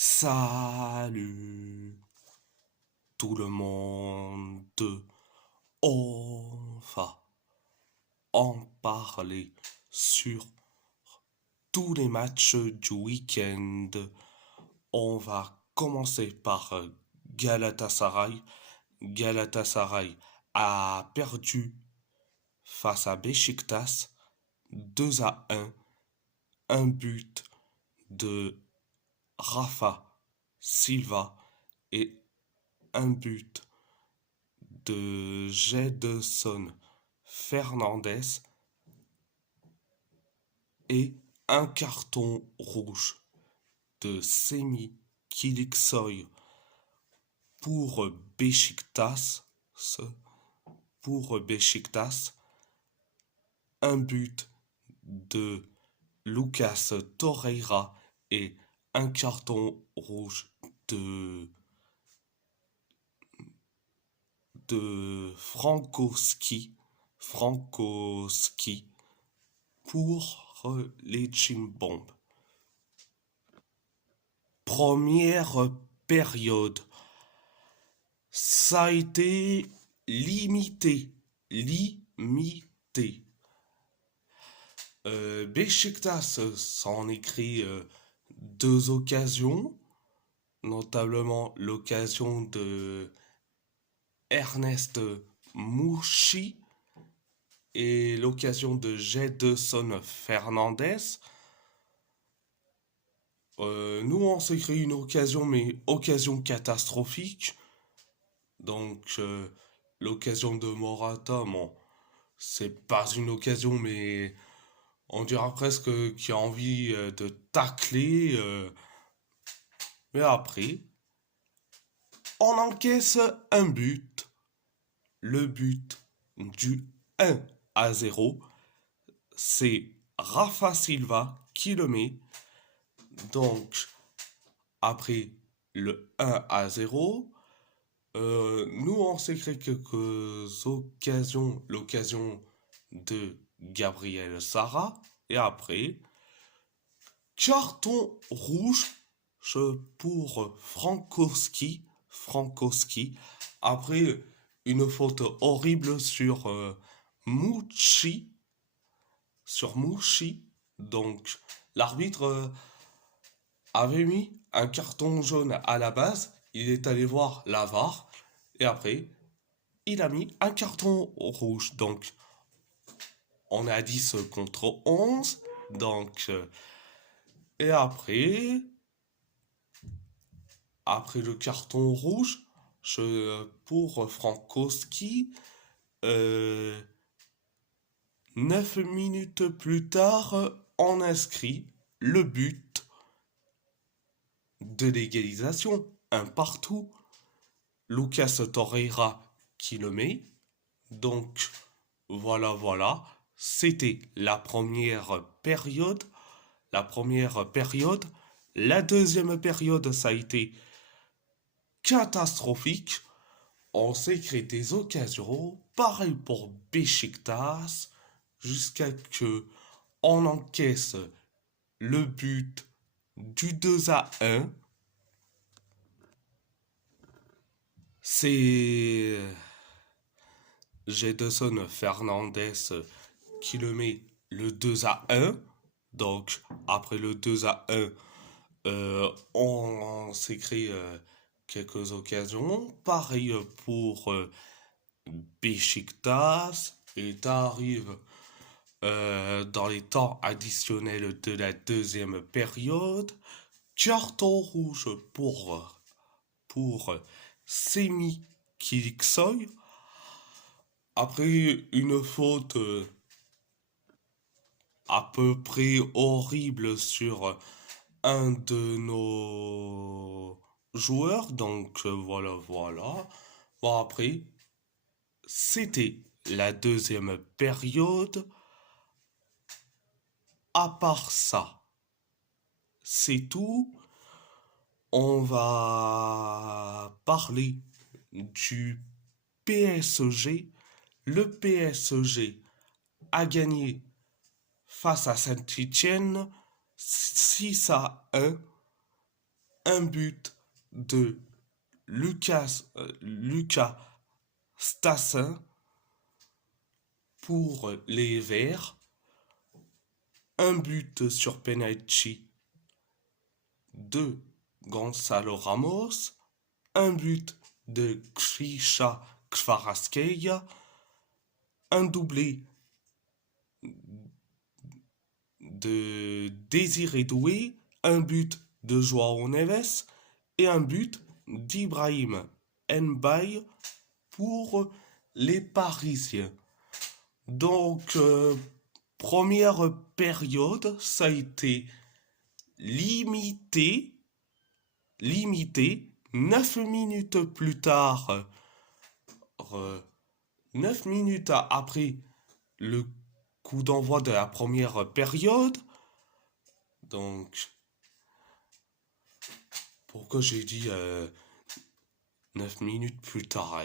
Salut tout le monde, on va en parler sur tous les matchs du week-end. On va commencer par Galatasaray. Galatasaray a perdu face à Beşiktaş 2-1, un but de Rafa Silva et un but de Jedson Fernandez et un carton rouge de Semi Kiliksoy pour Beşiktaş. Pour Beşiktaş, un but de Lucas Torreira et un carton rouge de Frankowski pour les Chimbombes. Première période, ça a été limité. Beşiktaş s'en écrit deux occasions, notamment l'occasion de Ernest Mouchi et l'occasion de Jedson Fernandez. Nous, on s'est créé une occasion, mais occasion catastrophique. Donc, l'occasion de Morata, bon, c'est pas une occasion, mais on dira presque qu'il a envie de tacler. Mais après, on encaisse un but. Le but du 1-0, c'est Rafa Silva qui le met. Donc, après le 1-0, nous on s'est créé quelques occasions. L'occasion de Gabriel Sara. Et après, carton rouge pour Frankowski. Après une faute horrible sur Mouchi. Donc, l'arbitre avait mis un carton jaune à la base. Il est allé voir la VAR. Et après, il a mis un carton rouge. Donc, on est à 10 contre 11. Donc, et après le carton rouge, pour Frankowski, 9 minutes plus tard, on inscrit le but de l'égalisation, un partout. Lucas Torreira qui le met. Donc, voilà. C'était la première période. La deuxième période, ça a été catastrophique. On s'est créé des occasions, pareil pour Beşiktaş, jusqu'à que on encaisse le but du 2-1. C'est Jedson Fernandez qui le met le 2-1. Donc, après le 2-1, on s'est créé quelques occasions. Pareil pour Beşiktaş. Et t'arrives dans les temps additionnels de la deuxième période. Carton rouge pour Semi Kiliksoy. Après une faute à peu près horrible sur un de nos joueurs. Donc voilà. Bon, après, c'était la deuxième période. À part ça, c'est tout. On va parler du PSG. Le PSG a gagné face à Saint-Étienne 6-1. un but de Lucas Stassin pour les Verts, un but sur penalty de Gonzalo Ramos, un but de Grisha Kvaratskhelia, un doublé de Désiré Doué, un but de Joao Neves et un but d'Ibrahim Mbaye pour les Parisiens. Donc, première période, ça a été limité. 9 minutes plus tard, 9 minutes après le coup d'envoi de la première période. Donc, pourquoi j'ai dit 9 minutes plus tard?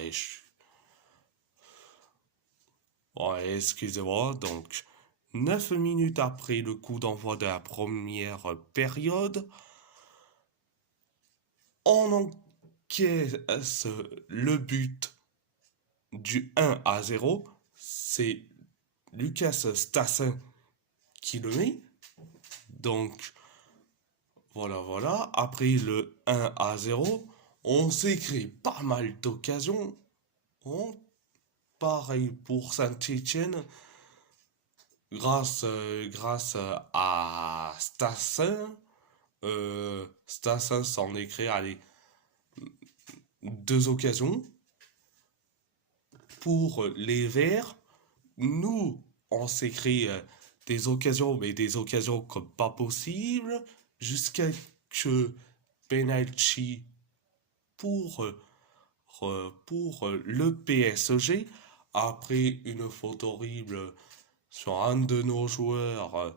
Ouais, excusez-moi. Donc, 9 minutes après le coup d'envoi de la première période, on encaisse le but du 1-0. C'est Lucas Stassin qui le met. Donc, voilà. Après le 1-0, on s'est créé pas mal d'occasions. Pareil pour Saint-Etienne, grâce à Stassin. Stassin s'en est créé, allez, 2 occasions. Pour les Verts, nous, on s'est créé des occasions, mais des occasions comme pas possible, jusqu'à que penalty pour, le PSG, après une faute horrible sur un de nos joueurs.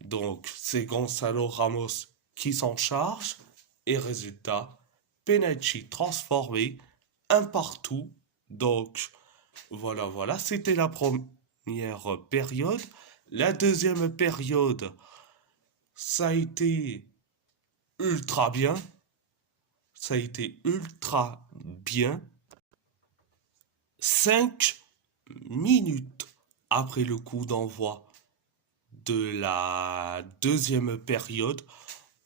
Donc, c'est Gonzalo Ramos qui s'en charge. Et résultat, penalty transformé, un partout. Donc, voilà. C'était la première période. La deuxième période, ça a été ultra bien. Ça a été ultra bien. 5 minutes après le coup d'envoi de la deuxième période,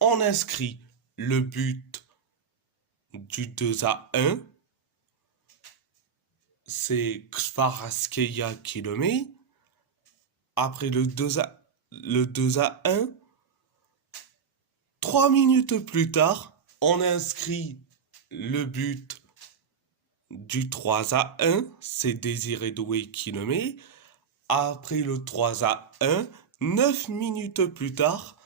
on inscrit le but du 2-1. C'est Kvaratskhelia qui le met. Après le 2-1, 3 minutes plus tard, on inscrit le but du 3-1. C'est Désiré Doué qui le met. Après le 3-1, 9 minutes plus tard,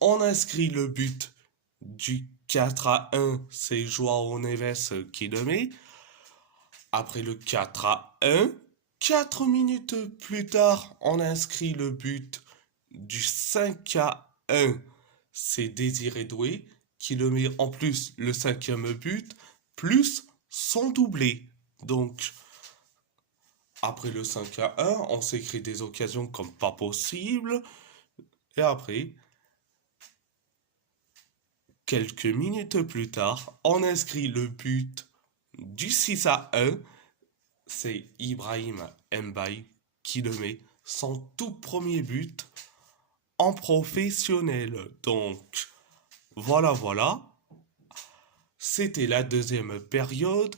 on inscrit le but du 4-1. C'est Joao Neves qui le met. Après le 4-1, 4 minutes plus tard, on inscrit le but du 5-1. C'est Désiré Doué qui le met en plus le 5e but, plus son doublé. Donc, après le 5-1, on s'écrit des occasions comme pas possible. Et après, quelques minutes plus tard, on inscrit le but du 6-1. C'est Ibrahim Mbaye qui le met, son tout premier but en professionnel. Donc, voilà. C'était la deuxième période.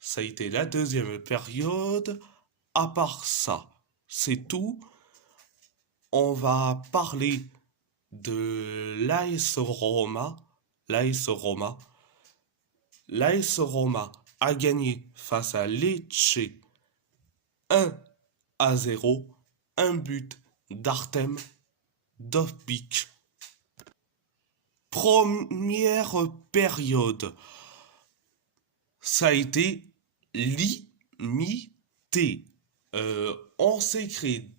Ça a été la deuxième période. À part ça, c'est tout. On va parler de l'AS Roma. L'AS Roma a gagné face à Lecce 1-0, un but d'Artem Dovbyk. Première période, ça a été limité. On s'est créé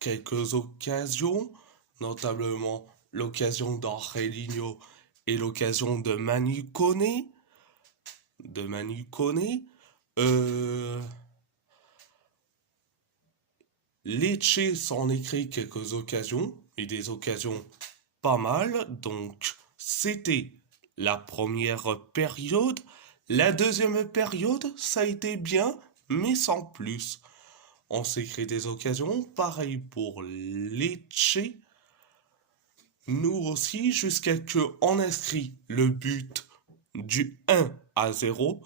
quelques occasions, notamment l'occasion d'Angelino et l'occasion de Manu Koné. Lecce s'en est créé quelques occasions, et des occasions pas mal. Donc, c'était la première période. La deuxième période, ça a été bien, mais sans plus. On s'est créé des occasions, pareil pour Lecce. Nous aussi, jusqu'à ce qu'on inscrit le but du 1-0.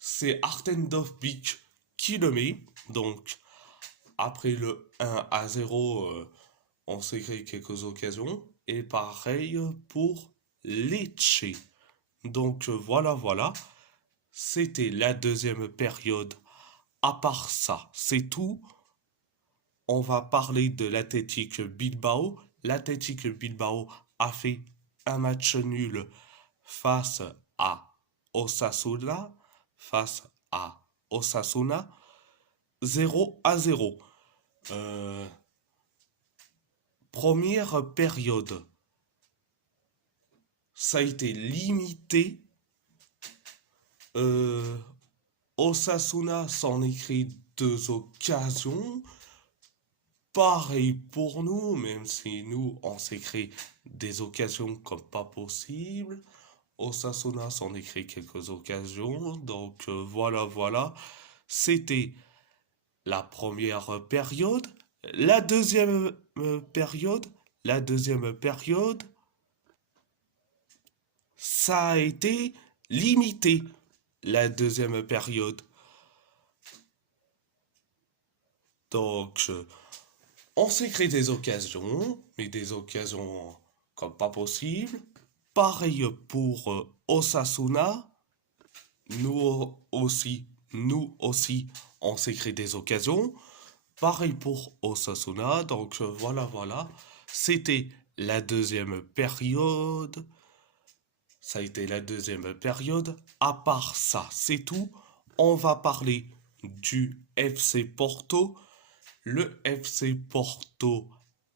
C'est Artendorf-Beek qui le met. Donc, après le 1-0, on s'est créé quelques occasions. Et pareil pour Lecce. Donc, voilà. C'était la deuxième période. À part ça, c'est tout. On va parler de l'Athletic Bilbao. L'Athletic Bilbao a fait un match nul face à Osasuna. Face à Osasuna. 0-0. Euh, Première période. Ça a été limité. Euh, Osasuna s'en écrit deux occasions. Pareil pour nous, même si nous, on s'est créé des occasions comme pas possible. Osasuna s'en écrit quelques occasions. Donc voilà. C'était la première période. La deuxième période, la deuxième période, ça a été limité. La deuxième période. Donc, on s'est créé des occasions, mais des occasions comme pas possible. Pareil pour Osasuna. Nous aussi, on s'est créé des occasions. Pareil pour Osasuna. Donc voilà. C'était la deuxième période. Ça a été la deuxième période. À part ça, c'est tout. On va parler du FC Porto. Le FC Porto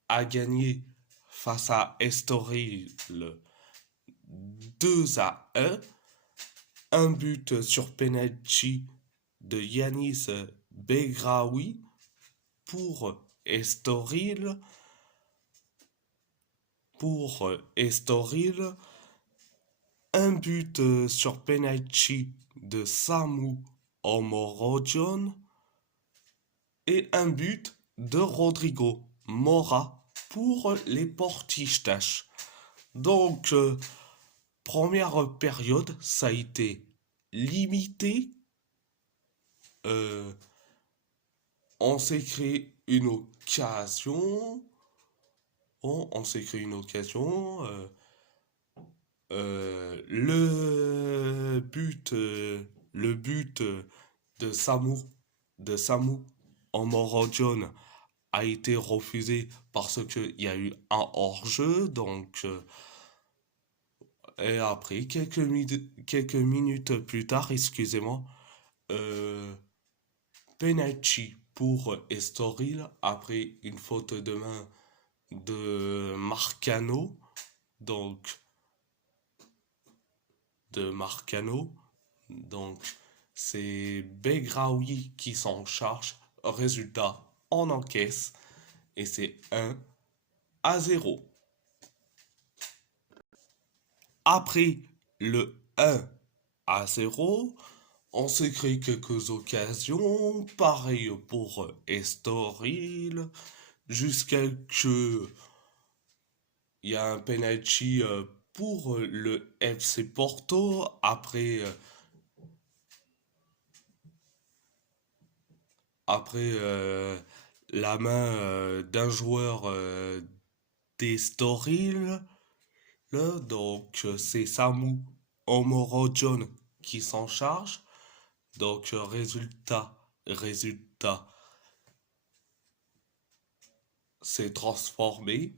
a gagné face à Estoril 2-1. Un but sur penalty de Yanis Begraoui pour Estoril. Un but sur penalty de Samu Omorodion et un but de Rodrigo Mora pour les Portistaches. Donc, première période, ça a été limité. Euh, on s'est créé une occasion. On s'est créé une occasion. Le but de Samu Omorodion a été refusé parce qu'il y a eu un hors-jeu. Donc, et après, quelques minutes plus tard, excusez-moi, euh, penalty pour Estoril après une faute de main de Marcano. Donc, c'est Begraoui qui s'en charge. Résultat, on encaisse et c'est 1-0. Après le 1-0, on s'est créé quelques occasions, pareil pour Estoril, jusqu'à que il y a un penalty pour le FC Porto. Après la main d'un joueur d'Estoril. Là, donc, c'est Samu Omorodion qui s'en charge. Donc, résultat, c'est transformé.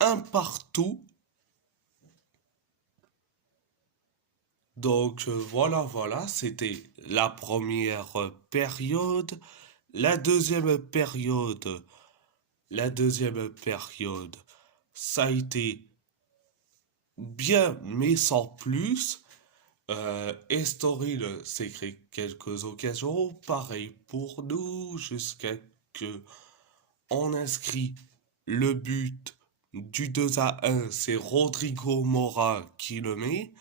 Un partout. Donc, voilà, c'était la première période. La deuxième période, ça a été bien, mais sans plus. Estoril s'est créé quelques occasions, pareil pour nous, jusqu'à que on inscrit le but du 2 à 1, c'est Rodrigo Mora qui le met.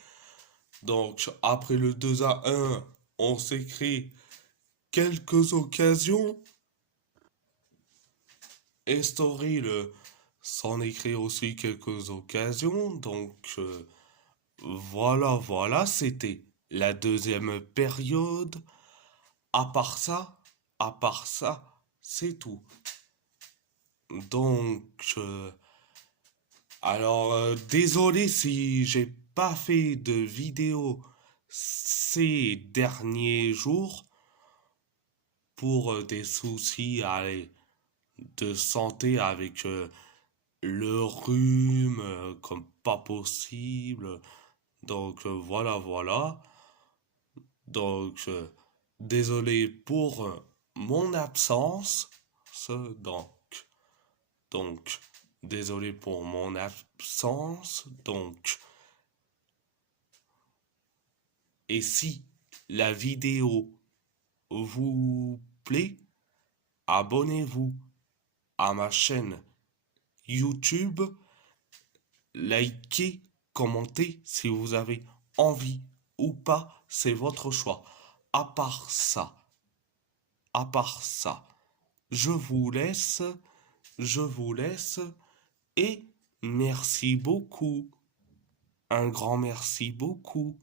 Donc, après le 2 à 1, on s'écrit quelques occasions. Estoril s'en écrit aussi quelques occasions. Donc, voilà, c'était la deuxième période. À part ça, c'est tout. Donc, désolé si j'ai pas fait de vidéo ces derniers jours pour des soucis, allez, de santé avec le rhume, comme pas possible. Donc, voilà. Donc, désolé pour mon absence. Ce- Donc, donc, désolé pour mon absence. Donc, et si la vidéo vous plaît, abonnez-vous à ma chaîne YouTube, likez, commentez si vous avez envie ou pas, c'est votre choix. À part ça, à part ça, je vous laisse, je vous laisse et merci beaucoup. Un grand merci beaucoup.